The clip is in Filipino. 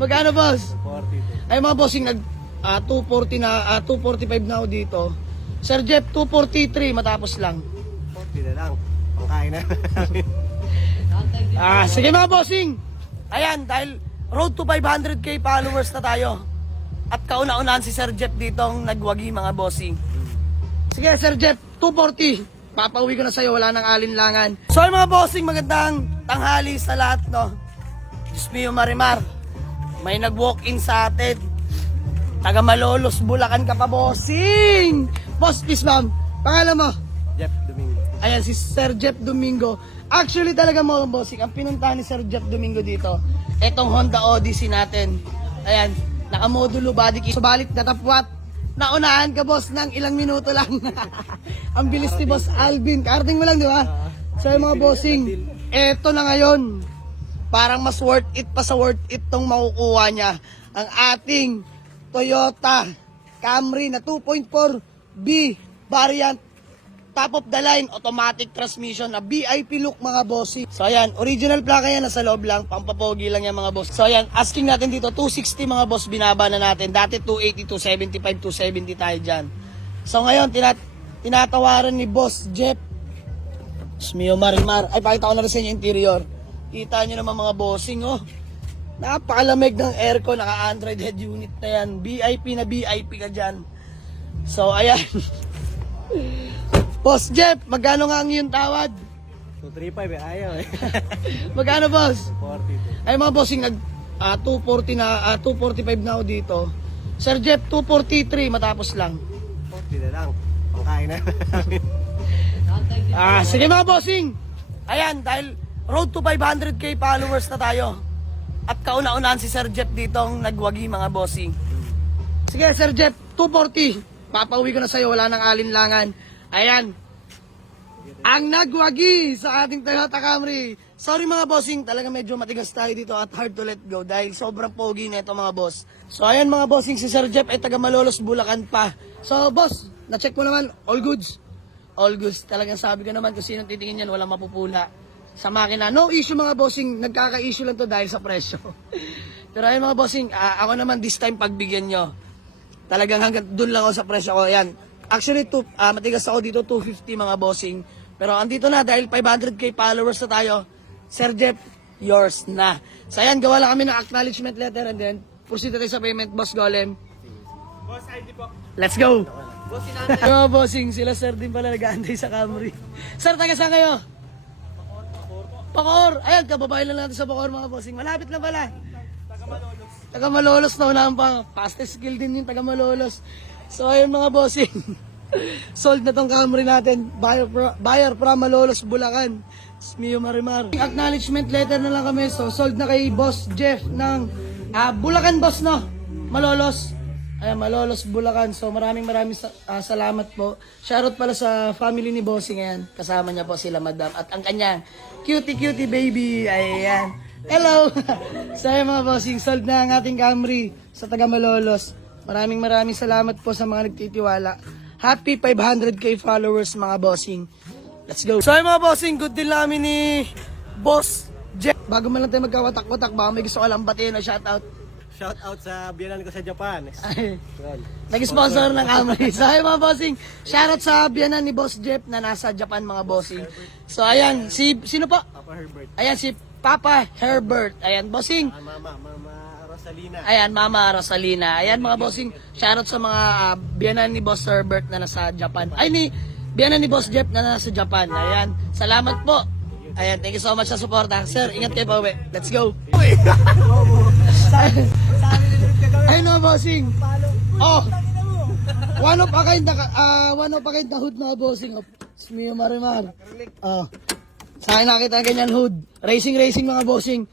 Magkano, boss? 42. Ay, mga bossing, 240 na, 245 na ako dito. Sir Jeff, 243 matapos lang. 40 na lang. Pangkain na. Sige mga bossing. Ayan, dahil road to 500k followers na tayo. At kauna-unahan si Sir Jeff ditong nagwagi mga bossing. Sige Sir Jeff, 240. Papauwi ko na sa'yo, wala nang alinlangan. So ay mga bossing, magandang tanghali sa lahat, no? Diyos mio Marimar, may nag-walk-in sa atin. Taga Malolos, Bulacan ka pa, bossing! Boss, please ma'am, pangalan mo? Jeff Domingo. Ayan, si Sir Jeff Domingo. Actually talaga mga bossing, ang pinuntahan ni Sir Jeff Domingo dito, etong Honda Odyssey natin. Ayan, nakamodulo body kit. Subalit natapwat. Naunahan ka boss ng ilang minuto lang. Ang bilis ni Boss Alvin. Karting mo lang, di ba? So yung mga bossing, eto na ngayon. Parang mas worth it pa sa worth it tong makukuha niya. Ang ating Toyota Camry na 2.4B variant, top of the line, automatic transmission na VIP look mga bossing. So ayan, original plaka yan, nasa loob lang, pampapogi lang yan mga boss. So ayan, asking natin dito, 260 mga boss, binaba na natin. Dati 280, 275, 270 tayo dyan. So ngayon, tinatawaran ni Boss Jeff. Mio Marimar. Ay, pakita ko na rin sa inyo interior. Kita nyo naman mga bossing, oh. Napakalamig ng aircon, naka-Android head unit na yan. VIP na VIP ka dyan. So ayan. Boss Jeff, magkano nga ang iyong tawad? 235 ayaw eh. Magkano boss? 42. Ay mga bossing, 240 na, 245 na ako dito. Sir Jeff, 243 matapos lang. 40 na lang. Pangkain na. Sige mga bossing. Ayan, dahil road to 500k followers na tayo. At kauna-unahan si Sir Jeff ditong nagwagi mga bossing. Sige Sir Jeff, 240. Papauwi ko na sa'yo, wala nang alinlangan. Ayan. Ang nagwagi sa ating Toyota Camry. Sorry mga bossing, talaga medyo matigas tayo dito at hard to let go dahil sobrang pogi na ito mga boss. So ayan mga bossing, si Sir Jeff ay taga Malolos, Bulacan pa. So boss, na-check mo naman, all goods. All goods. Talagang sabi ko naman kung sino titingin yan, walang mapupula. Sa makina, no issue mga bossing, nagkaka-issue lang to dahil sa presyo. Pero ayun mga bossing, ako naman this time pagbigyan nyo. Talagang hanggang doon lang ako sa presyo ko. Ayan. Actually, matigas ako dito, 250 mga bossing. Pero andito na, dahil 500k followers na tayo, Sir Jeff, yours na. So ayan, gawa lang kami ng acknowledgement letter and then proceed natin sa payment, Boss Golem. Boss, ID po. Let's go! Boss, sinanay. Mga bossing, sila Sir din pala nag-aantay sa Camry. Sir, taga saan kayo? Bacoor. Ayan, kababayan lang natin sa Bacoor mga bossing. Malapit na pala. Taga Malolos na unahan pa. Fastest skill din yung taga Malolos. So ayun mga bossing. Sold na tong Camry natin. Buyer from Malolos, Bulacan. Mio Marimar. Acknowledgement letter na lang kami. So sold na kay Boss Jeff ng Bulacan boss, no? Malolos. Ayan, Malolos, Bulacan. So maraming salamat po. Shoutout pala sa family ni Bossing. Ayan, kasama niya po sila madam. At ang kanya, cutie baby. Ayan. Hello! So ayan mga bossing, sold na ang ating Camry sa taga Malolos. Maraming salamat po sa mga nagtitiwala. Happy 500k followers mga bossing. Let's go. So ay mga bossing, good din lang kami ni Boss Jeff. Bago man lang tayo magkawatak-watak, baka may gusto ko lang batiin na shoutout. Shout out sa biyanan ko sa Japan. Ay, nag-sponsor ng Camry. So ay mga bossing, shoutout sa biyanan ni Boss Jeff na nasa Japan mga bossing. So ayan, sino po? Papa Herbert. Ayan si Papa Herbert. Ayan bossing. Mama Rosalina. Ayan, Mama Rosalina. Ayan mga bossing, shoutout sa mga biyanan ni Boss Herbert na nasa Japan. Ay, biyanan ni Boss Jeff na nasa Japan. Ayan, salamat po. Ayan, thank you so much sa suporta. Sir, ingat kayo pa uwi. Let's go. Ayun mga bossing. Oh, one of a kind na hood mga bossing. Mio Marimar. Oh, sa akin nakita ganyan hood. Racing mga bossing.